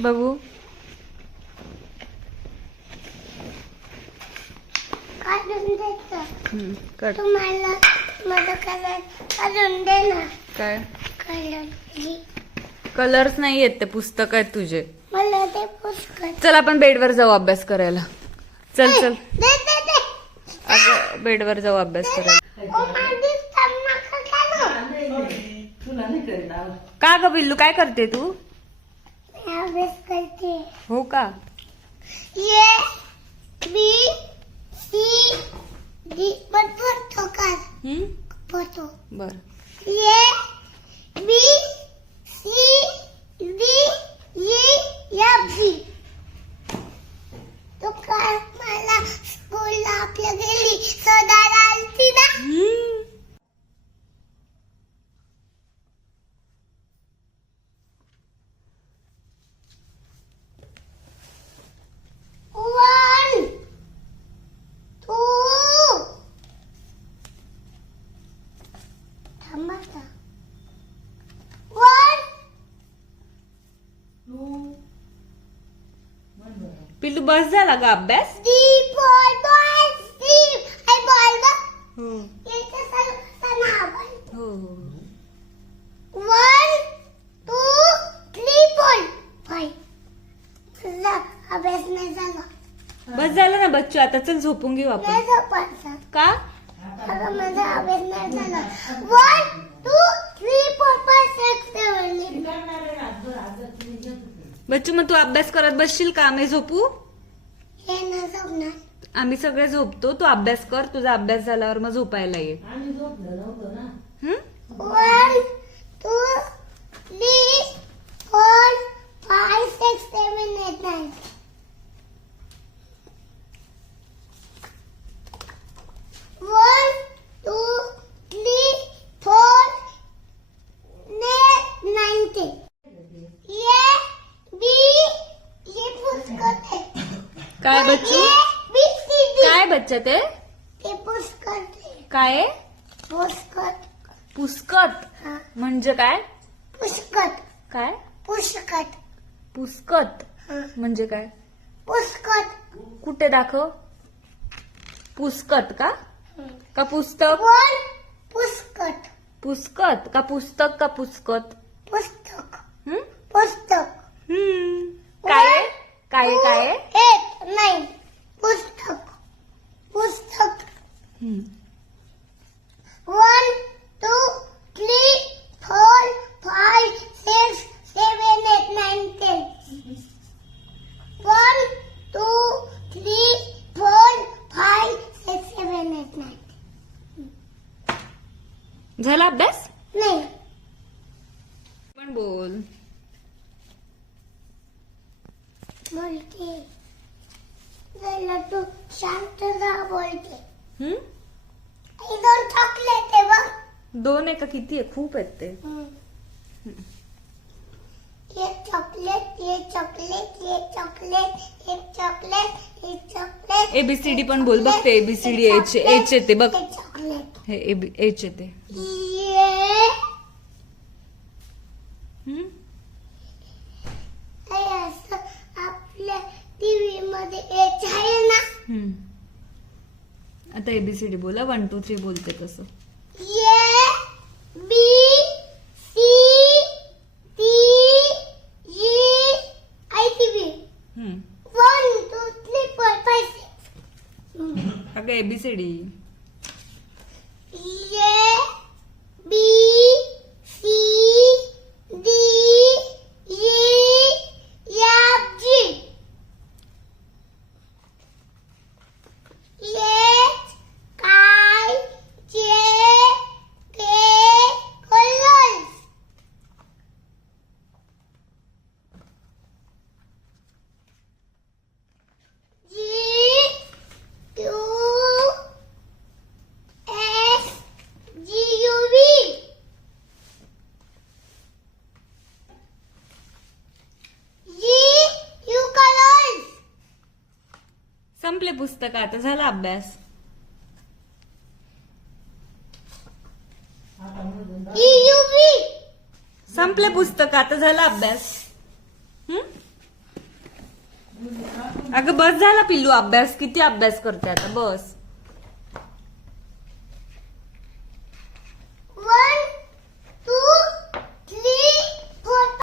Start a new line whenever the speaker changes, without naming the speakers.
बघू. कर.
तुम्हाला मला कलर काढून दे ना.
काय?
कलर
कलर्स नाही येत ते पुस्तक आहेत तुझे.
मला ते पुस्तक.
चल आपण बेडवर जाऊ अभ्यास करायला. चल चल.
दे दे दे.
अगं बेडवर जाऊ अभ्यास करायला. का ग बिल्लू काय करते तू?
अभ्यास करते.
हो का?
ये बी सी डी पण पडतो का पडतो
बर
A B C D E F G तू काय मला स्कूलला आपल्या गेली सदाला आलती ना वन टू थांबा आता. वन
पिल्लू बस झाला का अभ्यास हो
one two three four five नाही झाला
बस झालं ना बच्चू आता चल झोपून घेऊ
नाही
आपण
झोपायचा
का?
अगं माझा अभ्यास नाही झाला one two three four five six seven eight
Bachchu मग तू अभ्यास करत बसशील का? आम्ही झोपू?
हे ना झोपणार.
आम्ही सगळे झोपतो. तू अभ्यास कर. तुझा अभ्यास झाल्यावर मग झोपायला ये.
आम्ही झोपलो नव्हतो ना
हम्म?
One two three four five six seven eight nine one two three four nine ten A B A पुस्तक है
काय बच्चू? काय बच्चा ते? काय
हा.
म्हणजे काय?
पुस्तक
काय? पुस्कत
हा.
म्हणजे काय?
पुस्तक
कुठे दाखव? पुस्कत का? का पुस्तक?
पुस्तक
पुस्कत का पुस्तक का पुस्कत
पुस्तक.
हम्म?
पुस्तक.
झाला अभ्यास?
नाही.
पण बोल.
बोलते. झाला तू शांत जा बोलते.
हम्म?
दोन चॉकलेट आहे बघ.
दोन आहे का किती आहे? खूप आहेत ते.
ये चॉकलेट ये चॉकलेट ये चॉकलेट चॉकलेट चॉकलेट
एबीसीडी पण बोल बघ ते एबीसीडी एच एच येते बघ.
चॉकलेट
हे एच येते.
ये
हम्म?
हे असं आपल्या टीव्ही मध्ये एच आहे ना?
हम्म. आता एबीसीडी बोला वन टू थ्री बोलते कसं
A B C T E I T B
hmm.
One two three four five six
अगं A B C D
A B C D E F G H काय J K colours G Q S G U V G U colours
संपले पुस्तक आता झाला अभ्यास.
V
संपले पुस्तक आता झाला अभ्यास. हम्म? अगं बस झाला पिल्लू अभ्यास. किती अभ्यास करते आता बस.